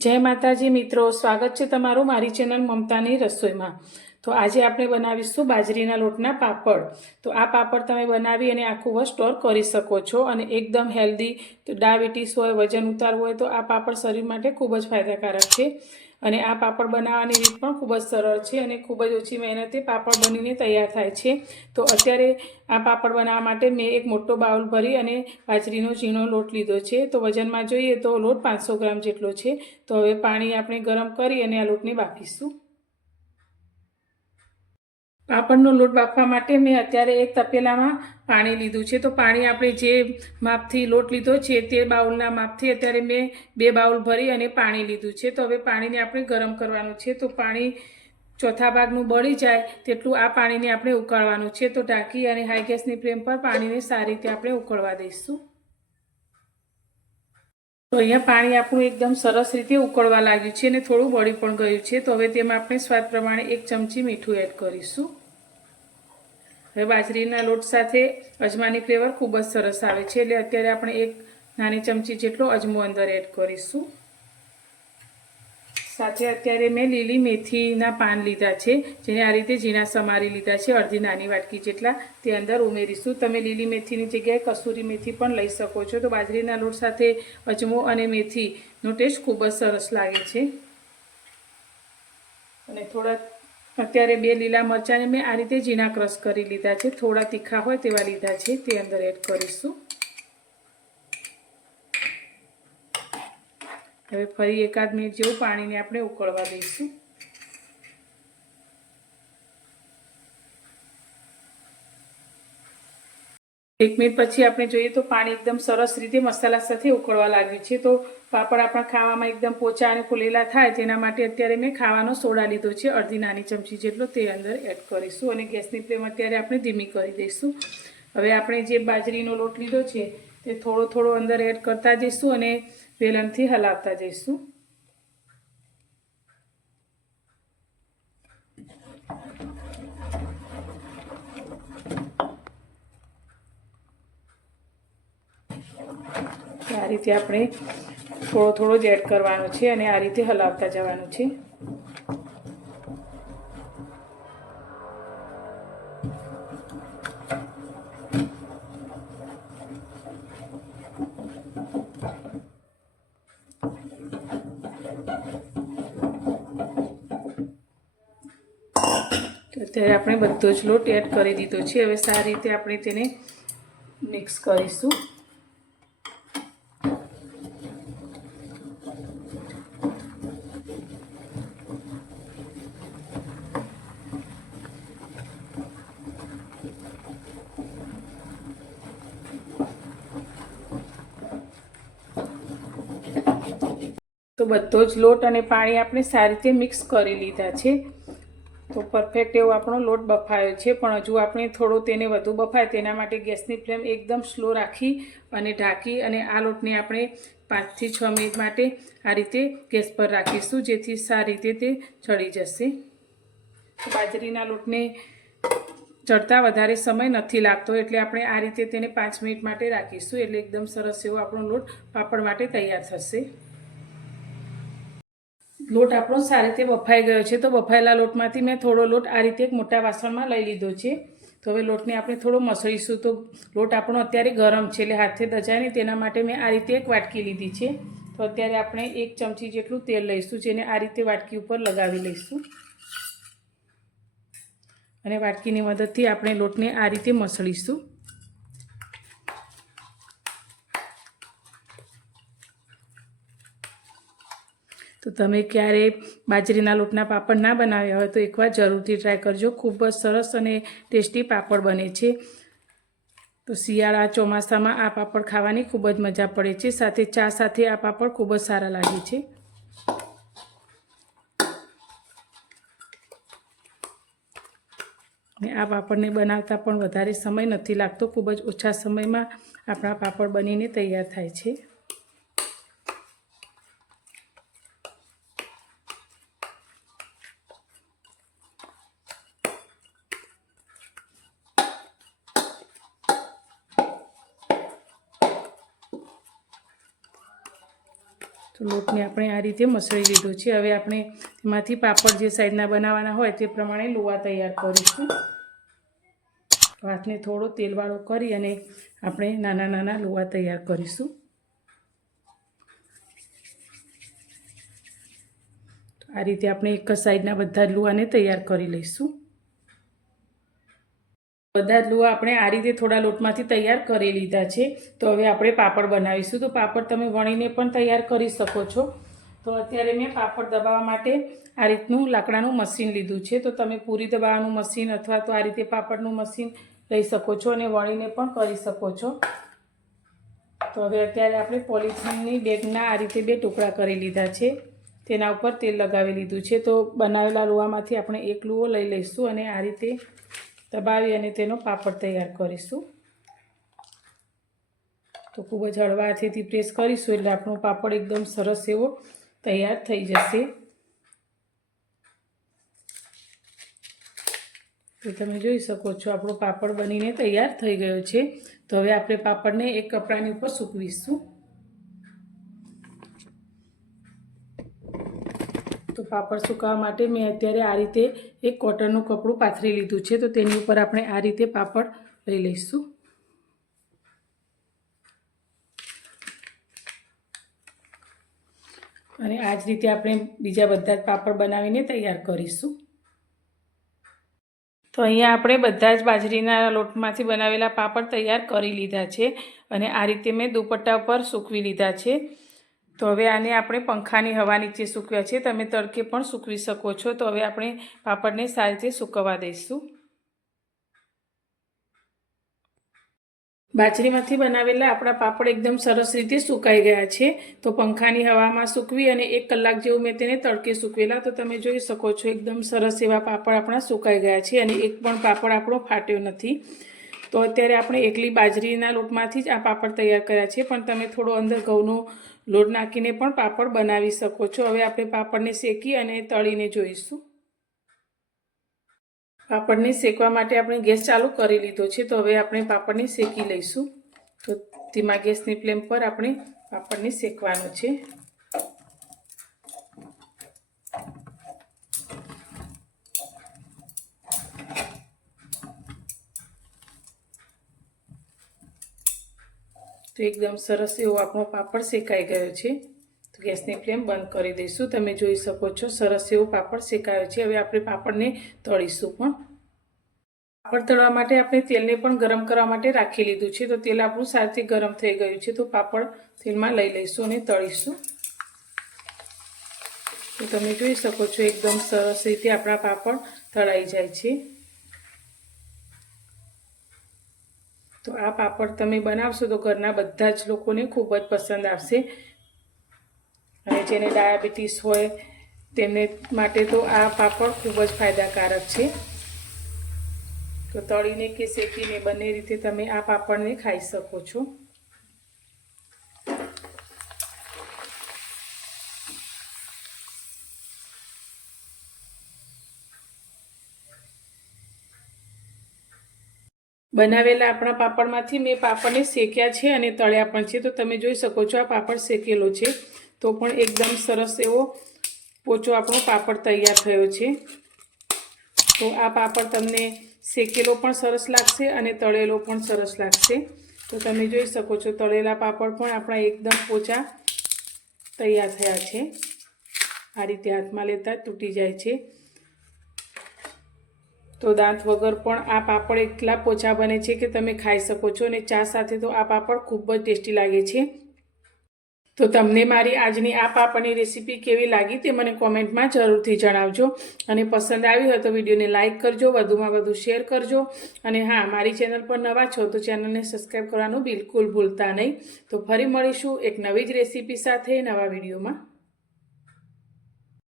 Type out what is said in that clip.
જય માતાજી મિત્રો, સ્વાગત છે તમારું મારી ચેનલ મમતાની રસોઈમાં। તો આજે આપણે બનાવીશું બાજરીના લોટના પાપડ। તો આ પાપડ તમે બનાવી અને આખું વર્ષ સ્ટોર કરી શકો છો અને એકદમ હેલ્ધી। તો ડાયાબિટીસ હોય, વજન ઉતારવું હોય તો આ પાપડ શરીર માટે ખૂબ જ ફાયદાકારક છે। અને આ પાપડ બનાવવાની રીત પણ ખૂબ જ સરળ છે અને ખૂબ જ ઓછી મહેનતે પાપડ બનીને તૈયાર થાય છે। તો અત્યારે આ પાપડ બનાવવા માટે મેં એક મોટો બાઉલ ભરી અને બાજરીનો ઝીણો લોટ લીધો છે। તો વજનમાં જોઈએ તો લોટ 500 ગ્રામ જેટલો છે। તો હવે પાણી આપણે ગરમ કરી અને આ લોટને બાફીશું। પાપડનો લોટ બાફવા માટે મેં અત્યારે એક તપેલામાં પાણી લીધું છે। તો પાણી આપણે જે માપથી લોટ લીધો છે તે બાઉલના માપથી અત્યારે મેં 2 બાઉલ ભરી અને પાણી લીધું છે। તો હવે પાણીને આપણે ગરમ કરવાનું છે। તો પાણી ચોથા ભાગનું બળી જાય તેટલું આ પાણીને આપણે ઉકાળવાનું છે। તો ઢાંકી અને હાઈ ગેસની ફ્લેમ પર પાણીને સારી રીતે આપણે ઉકળવા દઈશું। તો અહીંયા પાણી આપણું એકદમ સરસ રીતે ઉકળવા લાગ્યું છે અને થોડું બળી પણ ગયું છે। તો હવે તેમાં આપણે સ્વાદ પ્રમાણે 1 ચમચી મીઠું એડ કરીશું। હવે બાજરીના લોટ સાથે અજમાની ફ્લેવર ખૂબ જ સરસ આવે છે, એટલે અત્યારે આપણે 1 નાની ચમચી જેટલો અજમો અંદર એડ કરીશું। સાથે અત્યારે મેં લીલી મેથીના પાન લીધા છે, જેને આ રીતે ઝીણા સમારી લીધા છે, અડધી નાની વાટકી જેટલા તે અંદર ઉમેરીશું। તમે લીલી મેથીની જગ્યાએ કસૂરી મેથી પણ લઈ શકો છો। તો બાજરીના લોટ સાથે અજમો અને મેથીનો ટેસ્ટ ખૂબ જ સરસ લાગે છે। અને થોડા અત્યારે 2 લીલા મરચાંને મેં આ રીતે ઝીણા ક્રશ કરી લીધા છે, થોડા તીખા હોય તેવા લીધા છે, તે અંદર એડ કરીશું। હવે ફરી 1 મિનિટ જેવું પાણીને આપણે ઉકળવા દઈશું। એક મિનિટ પછી આપણે જોઈએ તો પાણી એકદમ સરસ રીતે મસાલા સાથે ઉકળવા લાગ્યું છે। તો પાપડ આપણા ખાવામાં એકદમ પોચા અને ફૂલેલા થાય તેના માટે અત્યારે મેં ખાવાનો સોડા લીધો છે, અડધી નાની ચમચી જેટલો, તે અંદર એડ કરીશું અને ગેસની ફ્લેમ અત્યારે આપણે ધીમી કરી દઈશું। હવે આપણે જે બાજરીનો લોટ લીધો છે તે થોડો થોડો અંદર એડ કરતા જઈશું અને વેલણથી હલાવતા જઈશું। આ રીતે આપણે થોડો થોડો જ એડ કરવાનો છે અને આ રીતે હલાવતા જવાનું છે। અત્યારે આપણે બધો જ લોટ એડ કરી દીધો છે। હવે સારી રીતે આપણે તેને મિક્સ કરીશું। તો બધો જ લોટ અને પાણી આપણે સારી રીતે મિક્સ કરી લીધા છે। તો પરફેક્ટ એવો આપણો લોટ બફાયો છે, પણ હજુ આપણે થોડો તેને વધુ બફાય તેના માટે ગેસની ફ્લેમ એકદમ સ્લો રાખી અને ઢાંકી અને આ લોટને આપણે 5 થી 6 મિનિટ માટે આ રીતે ગેસ પર રાખીશું, જેથી સારી રીતે તે ચડી જશે। બાજરીના લોટને ચડતા વધારે સમય નથી લાગતો, એટલે આપણે આ રીતે તેને 5 મિનિટ માટે રાખીશું, એટલે એકદમ સરસ એવો આપણો લોટ પાપડ માટે તૈયાર થશે। લોટ આપણો સારી રીતે બફાઈ ગયો છે। તો બફાયેલા લોટમાંથી મેં થોડો લોટ આ રીતે એક મોટા વાસણમાં લઈ લીધો છે। તો હવે લોટને આપણે થોડો મસળીશું। તો લોટ આપણો અત્યારે ગરમ છે, એટલે હાથે દજાય નહીં તેના માટે મેં આ રીતે એક વાટકી લીધી છે। તો અત્યારે આપણે 1 ચમચી જેટલું તેલ લઈશું, જેને આ રીતે વાટકી ઉપર લગાવી લઈશું અને વાટકીની મદદથી આપણે લોટને આ રીતે મસળીશું। તો તમે ક્યારે બાજરીના લોટના પાપડ ના બનાવ્યા હોય તો એકવાર જરૂરથી ટ્રાય કરજો, ખૂબ જ સરસ અને ટેસ્ટી પાપડ બને છે। તો શિયાળા ચોમાસામાં આ પાપડ ખાવાની ખૂબ જ મજા પડે છે, સાથે ચા સાથે આ પાપડ ખૂબ જ સારા લાગે છે। અને આ પાપડને બનાવતા પણ વધારે સમય નથી લાગતો, ખૂબ જ ઓછા સમયમાં આપણા પાપડ બનીને તૈયાર થાય છે। તો લોટને આપણે આ રીતે મસળી લીધો છે. હવે આપણે તેમાંથી પાપડ જે સાઈઝના બનાવવાના હોય તે પ્રમાણે લુવા તૈયાર કરીશું. હાથને થોડો તેલવાળો કરી અને આપણે નાના નાના લુવા તૈયાર કરીશું. આ રીતે આપણે એક જ સાઈડના બધા જ લુવાને તૈયાર કરી લઈશું. બધા જ લુવા આપણે આ રીતે થોડા લોટમાંથી તૈયાર કરી લીધા છે. તો હવે આપણે પાપડ બનાવીશું. તો પાપડ તમે વણીને પણ તૈયાર કરી શકો છો. તો અત્યારે મેં પાપડ દબાવવા માટે આ રીતનું લાકડાનું મશીન લીધું છે. તો તમે પૂરી દબાવવાનું મશીન અથવા તો આ રીતે પાપડનું મશીન લઈ શકો છો અને વણીને પણ કરી શકો છો. તો હવે અત્યારે આપણે પોલિથીનની બેગના આ રીતે 2 ટુકડા કરી લીધા છે. તેના ઉપર તેલ લગાવી લીધું છે. તો બનાવેલા લુવામાંથી આપણે એક લુવો લઈ લઈશું અને આ રીતે દબાવી અને તેનો પાપડ તૈયાર કરીશું. તો ખૂબ જ હળવા હાથેથી પ્રેસ કરીશું એટલે આપણો પાપડ એકદમ સરસ એવો તૈયાર થઈ જશે. તો તમે જોઈ શકો છો આપણો પાપડ બનીને તૈયાર થઈ ગયો છે. તો હવે આપણે પાપડને એક કપડાની ઉપર સૂકવીશું. તો પાપડ સુકાવવા માટે મેં અત્યારે આ રીતે એક કોટનનું કપડું પાથરી લીધું છે. તો તેની ઉપર આપણે આ રીતે પાપડ લઈ લઈશું. અને આ જ રીતે આપણે બીજા બધા જ પાપડ બનાવીને તૈયાર કરીશું. તો અહીંયા આપણે બધા જ બાજરીના લોટમાંથી બનાવેલા પાપડ તૈયાર કરી લીધા છે અને આ રીતે મેં દુપટ્ટા પર સૂકવી લીધા છે. તો હવે આને આપણે પંખાની હવા નીચે સૂકવ્યા છે. તમે તડકે પણ સૂકવી શકો છો. તો હવે આપણે પાપડને સારી રીતે સૂકવવા દઈશું. બાજરીમાંથી બનાવેલા આપણા પાપડ એકદમ સરસ રીતે સુકાઈ ગયા છે. તો પંખાની હવામાં સૂકવી અને 1 કલાક જેવું મેં તેને તડકે સૂકવેલા. તો તમે જોઈ શકો છો એકદમ સરસ એવા પાપડ આપણા સુકાઈ ગયા છે અને એક પણ પાપડ આપણો ફાટ્યો નથી. તો અત્યારે આપણે એકલી બાજરીના લોટમાંથી જ આ પાપડ તૈયાર કર્યા છે, પણ તમે થોડો અંદર ઘઉંનો લોટ નાખીને પણ પાપડ બનાવી શકો છો. હવે આપણે પાપડને શેકી અને તળીને જોઈશું. પાપડને શેકવા માટે આપણે ગેસ ચાલુ કરી લીધો છે. તો હવે આપણે પાપડને શેકી લઈશું. તો ધીમા ગેસની ફ્લેમ પર આપણે પાપડને શેકવાનો છે. તો એકદમ સરસ એવો આપણો પાપડ શેકાઈ ગયો છે. તો ગેસની ફ્લેમ બંધ કરી દઈશું. તમે જોઈ શકો છો સરસ એવો પાપડ શેકાયો છે. હવે આપણે પાપડને તળીશું પણ. પાપડ તળવા માટે આપણે તેલને પણ ગરમ કરવા માટે રાખી લીધું છે. તો તેલ આપણું સારથી ગરમ થઈ ગયું છે. તો પાપડ તેલમાં લઈ લઈશું અને તળીશું. તો તમે જોઈ શકો છો એકદમ સરસ રીતે આપણા પાપડ તળાઈ જાય છે. તો આ પાપડ તમે બનાવશો તો ઘરના બધા જ લોકોને ખૂબ જ પસંદ આવશે. અને જેને ડાયાબિટીસ હોય તેમને માટે તો આ પાપડ ખૂબ જ ફાયદાકારક છે. તો તળીને કે શેકીને બંને રીતે તમે આ પાપડને ખાઈ શકો છો. બનાવેલા આપણા પાપડમાંથી મેં પાપડને શેક્યા છે અને તળ્યા પણ છે. તો તમે જોઈ શકો છો આ પાપડ શેકેલો છે તો પણ એકદમ સરસ એવો પોચો આપણો પાપડ તૈયાર થયો છે. તો આ પાપડ તમને શેકેલો પણ સરસ લાગશે અને તળેલો પણ સરસ લાગશે. તો તમે જોઈ શકો છો તળેલા પાપડ પણ આપણા એકદમ પોચા તૈયાર થયા છે. આ રીતે હાથમાં લેતા તૂટી જાય છે. તો દાંત વગર પણ આ પાપડ એટલા પોચા બને છે કે તમે ખાઈ શકો છો અને ચા સાથે તો આ પાપડ ખૂબ જ ટેસ્ટી લાગે છે. તો તમને મારી આજની આ પાપડની રેસીપી કેવી લાગી તે મને કોમેન્ટમાં જરૂરથી જણાવજો. અને પસંદ આવી હોય તો વિડીયોને લાઇક કરજો, વધુમાં વધુ શેર કરજો. અને હા, મારી ચેનલ પર નવા છો તો ચેનલને સબસ્ક્રાઈબ કરવાનું બિલકુલ ભૂલતા નહીં. તો ફરી મળીશું એક નવી જ રેસીપી સાથે નવા વિડીયોમાં.